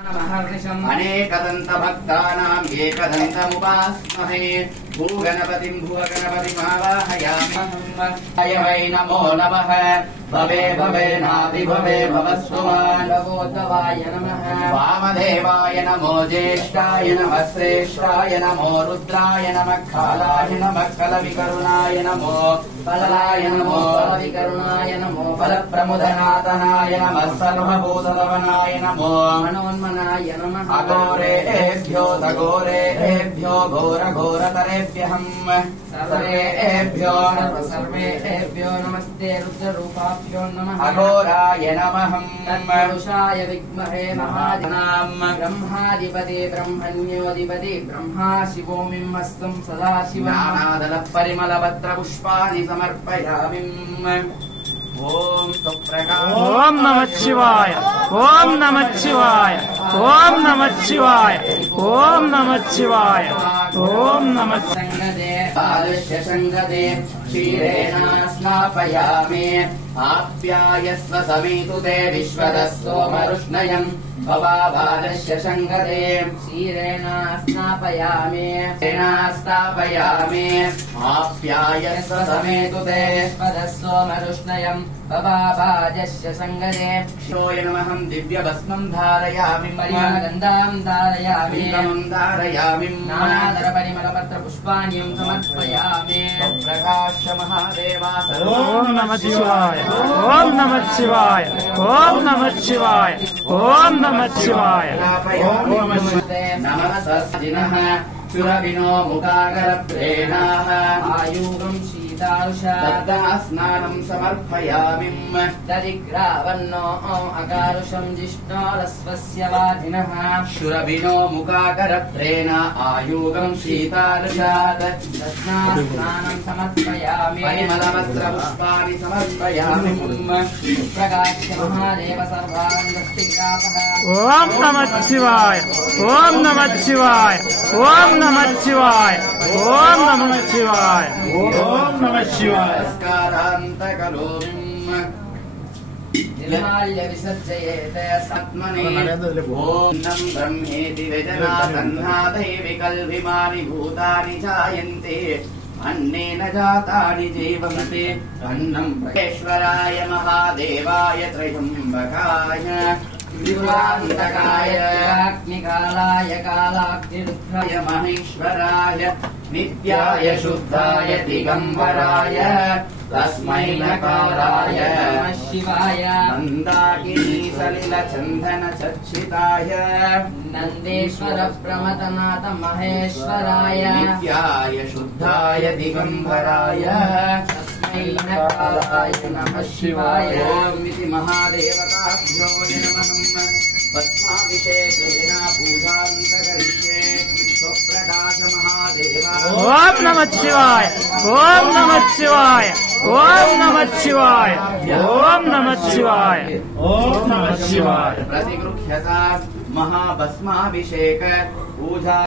अनेकदन्त भक्तानाम् एकदन्तमुपास्महे भूगणपतिम् भुवगणपतिमावाहयामि वै नमो नमः भवे भवेनादिभवे भवस्वमान् भगवद्भवाय नमः वामदेवाय नमो ज्येष्ठाय नमः श्रेष्ठाय नमो रुद्राय नमः कालाय नमः कलविकरुणाय नमो बलाय नमो बलविकरुणाय नमो बलप्रमुदनाथनाय नमः सर्वभूतभवनाय नमो मनोन्मनाय नमः अघोरेभ्यो दघोरेभ्यो घोरघोरतरेभ्यहम् सर्वेभ्यो सर्वेभ्यो नमस्ते रुद्ररूपाभ्यो नमः अघोराय नमः पुरुषाय विद्महे महाजनाम् ब्रह्माधिपति ब्रह्मण्योऽधिपति ब्रह्मा शिवो मिम्मस्तम् सदा शिवनादल परिमलपत्र पुष्पाणि समर्पयामि ओम नमः शिवाय ओम नमः शिवाय ओम नमः शिवाय ओम नमः शिवाय ओम नमः संगदे बालस्य संगदे क्षीरेण स्नापयामि आप्यायस्व सवितु ते विश्वदस्सोमरुष्णयम् भवाबालस्य संगदे क्षीरेण स्नापयामि स्थापयामि आप्यायस्व समेतु ते विश्वदस्सोमरुष्णयम् भवाबाजस्य संगदे क्षोयमहम् दिव्यभस्मम् धारयामि परिमलगन्धाम् धारयामि धारयामि नानादर परिमलपत्र पुष्पाण्यम् समर्पयामि प्रकाश महादेवा ओम नमः शिवाय ओम नमः शिवाय ओम नमः शिवाय ओम नमः शिवाय नमः सस्जिनः सुरविनो मुखाकरप्रेणाः आयुगम् शीतारुषा स्नानम् समर्पयामि दरिग्रावन्नो अकारुषम् जिष्णोरस्वस्य वाजिनः शुरविनो मुखाकरप्रेण आयुगम् शीतारुषात् स्नानम् समर्पयामि परिमलपत्र पुष्पाणि समर्पयामि प्रकाश्य महादेव सर्वान् दष्टिग्रापः ओम नमः शिवाय ओम नमः शिवाय ओम नमः शिवाय ओम नमः शिवाय ओम नमः शिवाय नमस्कारान्तकलोमिम् निर्माल्य विसर्जयेत सत्मने ओम नमः ब्रह्मेति वेदनादन्नादैविकल्भिमानि भूतानि जायन्ते अन्नेन जातानि जीवन्ते अन्नम् प्रकेश्वराय महादेवाय त्र्यम्बकाय दिवान्तकाय अग्निकालाय कालाग्निरुद्राय महेश्वराय नित्याय शुद्धाय दिगम्बराय तस्मै नकाराय नमः शिवाय नन्दाकिनी सलिलचन्दन चर्चिताय नन्देश्वर प्रमथनाथ महेश्वराय नित्याय शुद्धाय दिगम्बराय तस्मै नकाराय नमः शिवाय ओमिति महादेवताभ्यो नमः पद्माभिषेकेन पूजान्तकरिष्ये स्वप्रकाश महादेवा ओम नमः शिवाय ओम नमः शिवाय ओम नमः शिवाय ओम नमः शिवाय ओम नमः शिवाय प्रतिगृह्यता महाभस्माभिषेक पूजा